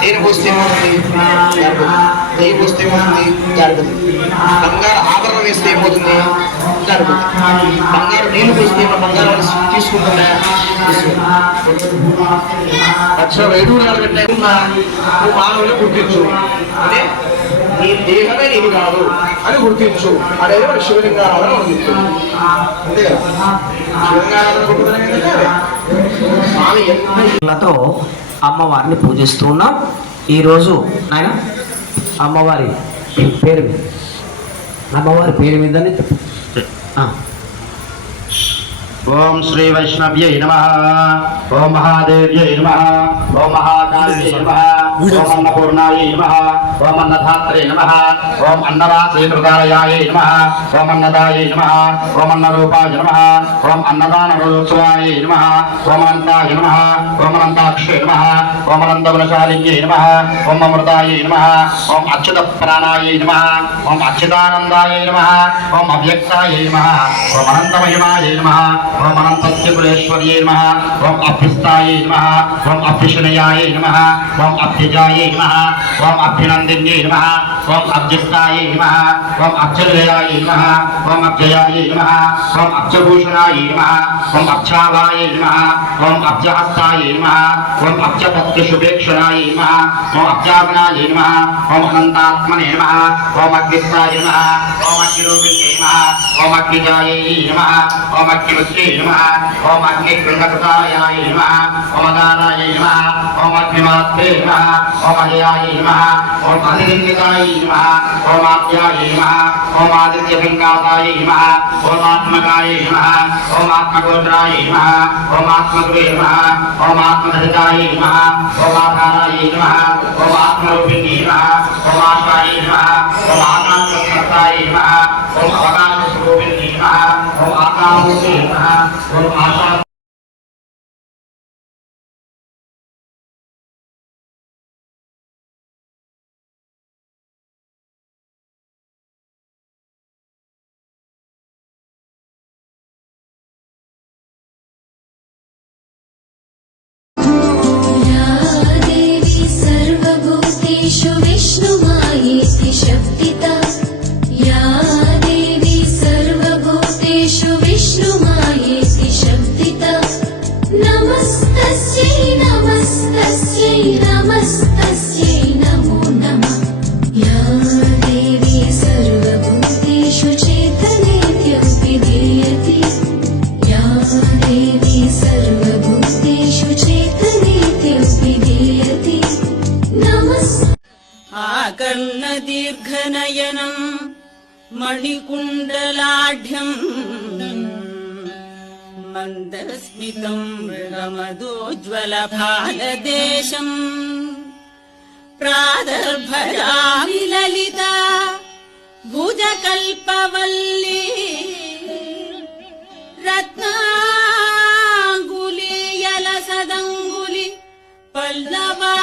తేనె పోస్తే ఏమవుతుంది? జరుగుతుంది. నెయ్యి పోస్తే ఏమవుతుంది? జరుగుతుంది. బంగారు ఆభరణ వేస్తే ఏమవుతుంది? జరుగుతుంది. బంగారు నీళ్లు పోస్తే బంగారం తీసుకుంటుందా? లక్ష 5 గంటల నువ్వు మానవులు గుర్తించు అంటే నీ దేహమే నీది కాదు అని గుర్తించు అనేది మన శివలింగారాధన గుర్తించు. అంతే కదా, శివలింగారాధన గుర్తుంటే స్వామి ఎంతో అమ్మవారిని పూజిస్తూ ఉన్నాం. ఈరోజు ఆయన అమ్మవారి పేరు మీదనే చెప్పు. ఓం శ్రీ వైష్ణవ్యై నమః. ఓం మహాదేవ్యై నమః. ఓం మహాకాళ్యై నమః. ఓం అన్నపూర్ణాయై నమః. ఓం అన్నధాత్రే నమః. ఓం అన్నరాసే మృగాలయాయై నమః. ఓం అన్నదాయై నమః. ఓం అన్నరూపాయ నమః. ఓం అన్నదానరోత్సవాయై నమః. ఓం అనంతాయ నమః. ఓం అనంతాక్షే నమః. ఓం అనంతగుణశాలిన్యై నమః. ఓం అమృతాయై నమః. ఓం అచ్యుత ప్రాణాయై నమః. ఓం అచ్యుతానందాయై నమః. ఓం అవ్యక్తాయై నమః. ఓం అనంతమహిమాయై నమః. ఓం అనంతస్య కులేశ్వర్యై నమః. ఓం అభ్యస్తాయై నమః. ఓం అభ్యుషణయాయై నమః. ఓం అభ్యజాయై నమః. ఓం అభ్యనందిన్యై నమః. ఓం అభ్యస్తాయై నమః. ఓం అభ్యజయాయై నమః. ఓం అభ్యయాయై నమః. ఓం అభ్యభూషణాయై నమః. ఓం అభ్యావాయై నమః. ఓం అభ్యహస్తాయై నమః. ఓం అభ్యపత్రశుభేక్షణాయై నమః. ఓం అభ్యాగనాయై నమః. ఓం అనంతాత్మనే నమః. ఓం అగ్నిస్తాయ నమః. ఓం అగ్నిరూపిణ్యై నమః. ఓం అగ్నిజాయై నమః. ఓం అగ్నివత్యై నమః. ఓం అగ్నిగృహకృతాయాయ నమః. ఓం అదానాయ నమః. ఓం అగ్నిమాత్రే నమః. ఓం అజయాయ నమః. ఓం అధిగమ్యతాయ నమః. ఓం ఆప్యాయ నమః. ఓం ఆదిత్యపింగాతాయ నమః. ఓం ఆత్మకాయ నమః. ఓం ఆత్మగోత్రాయ నమః. ఓం ఆత్మగురే నమః. ఓం ఆత్మధరితాయ నమః. ఓం ఆధారాయ నమః. ఓం ఆత్మరూపిణ్యై నమః. ఓం ఆశాయ నమః. ఓం ఆకాశకర్తాయ నమః. ఓం అవకాశస్వరూపిణ్యై నమః. ఓం ఆకాశమూర్తే నమః. ఓం ఆశా विष्णुमायेति शक्तिता या देवी सर्वभूतेषु विष्णुमायेति शक्तिता नमस्तस्यै नमस्तस्यै नमस्तस्यै नमो नमः या देवी सर्वभूतेषु चेतनेत्यपि ध्येयति या देवी सर्वभूतेषु चेतनेत्यपि ध्येयति नमस्ते आकर्णदीर्घनयनं मणिकुण्डलाढ्यं मन्दस्मितं मृगमदोज्ज्वलभालदेशं प्रादर्भरामि ललिता भुजकल्पवल्ली रत्नाङ्गुलीयलसदङ्गुलि पल्लवा